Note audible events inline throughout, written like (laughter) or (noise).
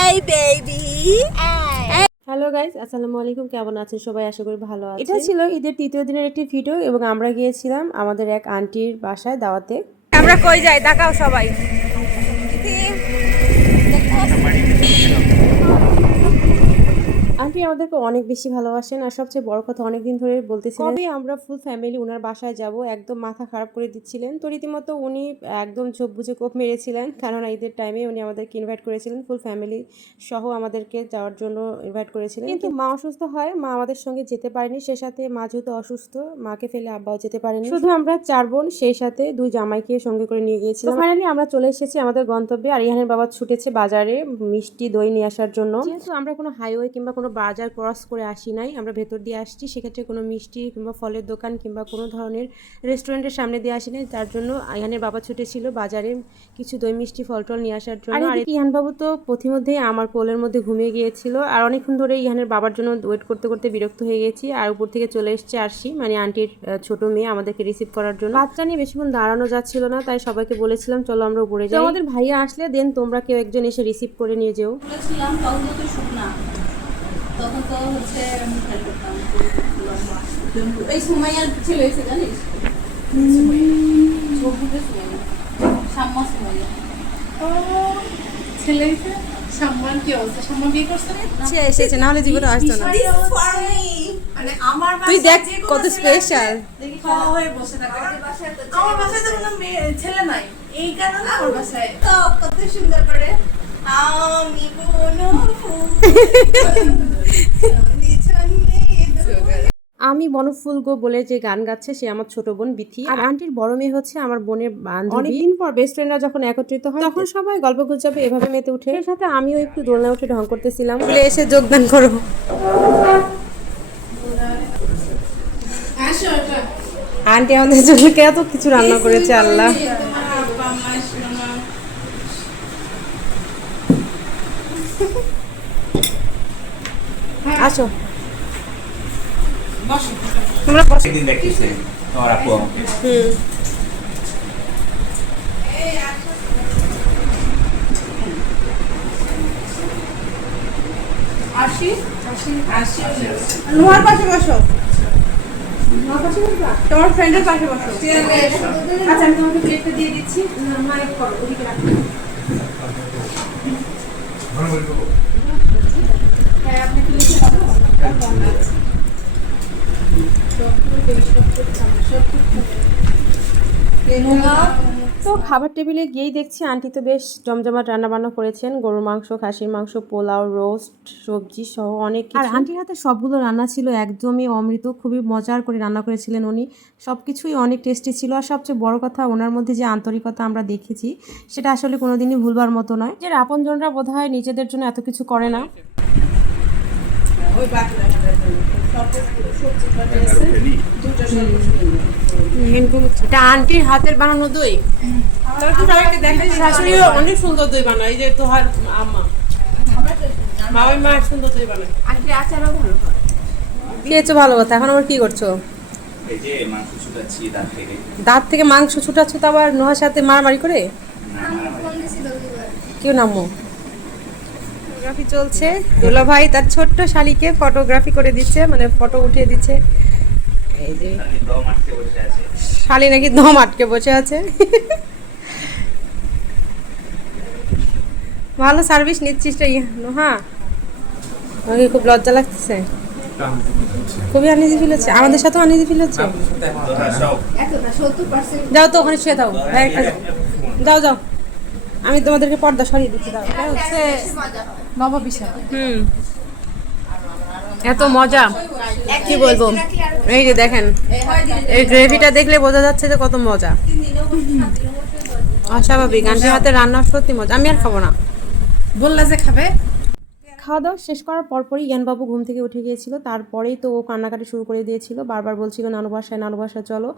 এই baby hello guys আসসালামু আলাইকুম কেমন আছেন? সবাই আশা করি ভালো আছে এটা ছিল ঈদের তৃতীয় দিনের একটি ভিডিও এবং আমরা গিয়েছিলাম আমাদের এক আন্টির বাসায় দাওয়াতে। আমরা কই যাই? দেখাও সবাই। আন্টি আমাদেরকে অনেক বেশি ভালোবাসেন। আর সবচেয়ে বড় কথা অনেকদিন ধরে বলতেছিলেন কবে আমরা ফুল ফ্যামিলি ওনার বাসায় যাব একদম মাথা খারাপ করে দিচ্ছিলেন। তো রীতিমতো উনি একদম ঝোপ বুঝে কোপ মেরেছিলেন কারণ ঈদের টাইমে উনি আমাদেরকে ইনভাইট করেছিলেন ফুল ফ্যামিলি সহ আমাদেরকে যাওয়ার জন্য ইনভাইট করেছিলেন। কিন্তু মা অসুস্থ হয় মা আমাদের সঙ্গে যেতে পারেনি সে সাথে মা যেহেতু অসুস্থ মাকে ফেলে আব্বাও যেতে পারেনি। শুধু আমরা চার বোন সেই সাথে দুই জামাইকে সঙ্গে করে নিয়ে গিয়েছিলাম। ফাইনালি আমরা চলে এসেছি আমাদের গন্তব্যে। আর ইহানের বাবা ছুটেছে বাজারে মিষ্টি দই নিয়ে আসার জন্য। যেহেতু আমরা কোনো হাইওয়ে কিংবা কোনো বাজার ক্রস করে আসি নাই আমরা ভেতর দিয়ে আসছি সেক্ষেত্রে কোনো মিষ্টি কিংবা ফলের দোকান কিংবা কোনো ধরনের রেস্টুরেন্টের সামনে দিয়ে আসি নাই তার জন্য আইহানের বাবা ছুটেছিল বাজারে কিছু দই মিষ্টি ফল টল নিয়ে আসার জন্য। আর ইহান বাবু তো প্রতিমধ্যেই আমার কোলের মধ্যে ঘুমিয়ে গিয়েছিল আর অনেকক্ষণ ধরে ইহানের বাবার জন্য ওয়েট করতে করতে বিরক্ত হয়ে গেছি আর উপর থেকে চলে এসছে আরশি মানে আন্টির ছোট মেয়ে আমাদেরকে রিসিভ করার জন্য। বাচ্চা নিয়ে বেশিক্ষণ দাঁড়ানো যাচ্ছিল না তাই সবাইকে বলেছিলাম চলো আমরা উপরে যাই। আমাদের ভাইয়া আসলে দেন তোমরা কেউ একজন এসে রিসিভ করে নিয়ে যেও। ছিলাম তখন তো হচ্ছে আমি খেয়াল করতাম এই সময় আর ছেলে এসে জানিস? ছবিতে সময় সাম্মা সময় ছেলে হইছে? সম্মান কি অবস্থা? সম্মান বিয়ে করছে না? সে এসেছে না হলে জীবনে আসতো না। মানে আমার তুই দেখ কত স্পেশাল হয়ে। বসে থাকে। আমার বাসায় তো কোনো ছেলে নাই। এই কারণে আমার বাসায় কত সুন্দর করে। আমি কোনো (laughs) আমি বনফুল গো বলে যে গান গাচ্ছে সে আমার ছোট বোন বিথি। আর আন্টির বড় মেয়ে হচ্ছে আমার বোনের অনেকদিন পর বেস্ট ফ্রেন্ডরা যখন একত্রিত হয় তখন সবাই গল্প গুজবে এভাবে মেতে উঠে এর সাথে আমিও একটু দোলনা উঠে ঢং করতেছিলাম। বলে এসে যোগদান করো। আন্টি আমাদের জন্য কত কিছু রান্না করেছে আল্লাহ। আসো। বসো। তোমরা বসো। একদিন দেখতেছে তোমার আপু। হুম। আসি? আসি। নোয়ার পাশে বসো। তোমার ফ্রেন্ডের পাশে বসো। আচ্ছা আমি তোমাকে প্লেটটা দিয়ে দিচ্ছি। মা করো ওদিকে রাখো। হ্যাঁ আপনি কি লিখে দাও তো খাবার টেবিলে গিয়েই দেখছি আন্টি তো বেশ জমজমাট রান্না বান্না করেছেন। গরুর মাংস খাসির মাংস পোলাও রোস্ট সবজি সহ অনেক আর আন্টির হাতে সবগুলো রান্না ছিল একদমই অমৃত খুবই মজার করে রান্না করেছিলেন উনি। সব কিছুই অনেক টেস্টি ছিল আর সবচেয়ে বড় কথা ওনার মধ্যে যে আন্তরিকতা আমরা দেখেছি সেটা আসলে কোনোদিনই ভুলবার মতো নয়। যে আপনজনরা বোধ হয় নিজেদের জন্য এত কিছু করে না। এটা আন্টির হাতের বানানো দই। তোর তো সবাইকে দেখাই শাশুড়িও অনেক সুন্দর দই বানায়। এই যে তোহার আম্মা। বাবাই মা সুন্দর দই বানায়। আন্টি আচারও ভালো খেয়েছো ভালো কথা। এখন আবার কি করছ? এই যে মাংস ছুটাচ্ছি দাঁত থেকে মাংস ছুটাচ্ছ তো আবার নোহার সাথে মারামারি করে? কেউ নামো ফটোগ্রাফি চলছে। দুলা ভাই তার ছোট্ট শালিকে ফটোগ্রাফি করে দিচ্ছে মানে ফটো উঠিয়ে দিচ্ছে। এই যে খালি দম আটকে বসে আছে? শালি নাকি দম আটকে বসে আছে। ভালো সার্ভিস নিচ্ছিস নোহা। আমাকে খুব লজ্জা লাগতেছে। খুবই আনিজি ফিল হচ্ছে। আমাদের সাথেও আনিজি ফিল হচ্ছে। যাও। তো ওখানে শুয়ে থাকো একটা যাও যাও। আমি তোমাদেরকে পর্দা সরিয়ে দিচ্ছি দাও হচ্ছে নববিশাল। হুম। এত মজা। কি বলব? এই যে দেখেন, এই গ্রেভিটা দেখলে বোঝা যাচ্ছে যে কত মজা। অস্বাভাবিক, আন্টির হাতে রান্না সত্যি মজা। আমি আর খাব না। বললা যে খাবে? খাওয়া দাওয়া শেষ করার পরপরই জ্ঞানবাবু ঘুম থেকে উঠে গিয়েছিল। তারপরেই তো ও কান্নাকাটি শুরু করে দিয়েছিল। বারবার বলছিল নানু বাসায় নানু বাসায় চলো।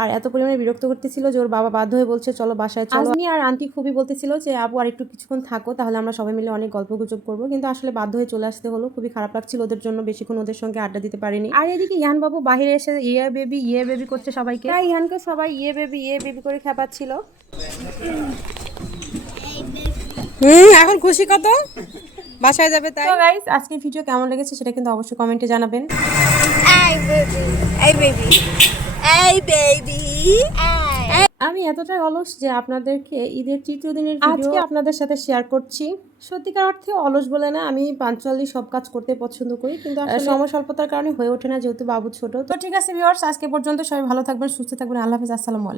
আর এত পরিমাণে বিরক্ত করতেছিল যে ওর বাবা বাধ্য হয়ে বলছে চলো বাসায় চলো। আমি আর আন্টি খুবই বলতেছিল যে আপু আর একটু কিছুক্ষণ থাকো তাহলে আমরা সবাই মিলে অনেক গল্প গুজব করব। কিন্তু আসলে বাধ্য হয়ে চলে আসতে হলো। খুবই খারাপ লাগছিল ওদের জন্য বেশিক্ষণ ওদের সঙ্গে আড্ডা দিতে পারিনি। আর এদিকে ইয়ানবাবু বাহিরে এসে ইয়ে বেবি ইয়ে বেবি করছে সবাইকে। তাই ইয়ানকে সবাই ইয়ে বেবি ইয়ে বেবি করে খেপাচ্ছিল। হুম এখন খুশি কত? বাসায় যাবে তাই? তো গাইস আজকের ভিডিও কেমন লেগেছে সেটা কিন্তু অবশ্যই কমেন্টে জানাবেন। এই বেবি এই বেবি এই বেবি আমি এতটাই অলস যে আপনাদেরকে ঈদের তৃতীয় দিনের আজকে আপনাদের সাথে শেয়ার করছি। সত্যিকার অর্থে অলস বলে না আমি পাঞ্চুয়ালি সব কাজ করতে পছন্দ করি কিন্তু আসলে সময় স্বল্পতার কারণে হয়ে ওঠে না যেহেতু বাবু ছোট। তো ঠিক আছে ভিউয়ার্স আজকে পর্যন্ত সবাই ভালো থাকবেন সুস্থ থাকবেন আল্লাহ হাফিজ আসসালামু আলাইকুম।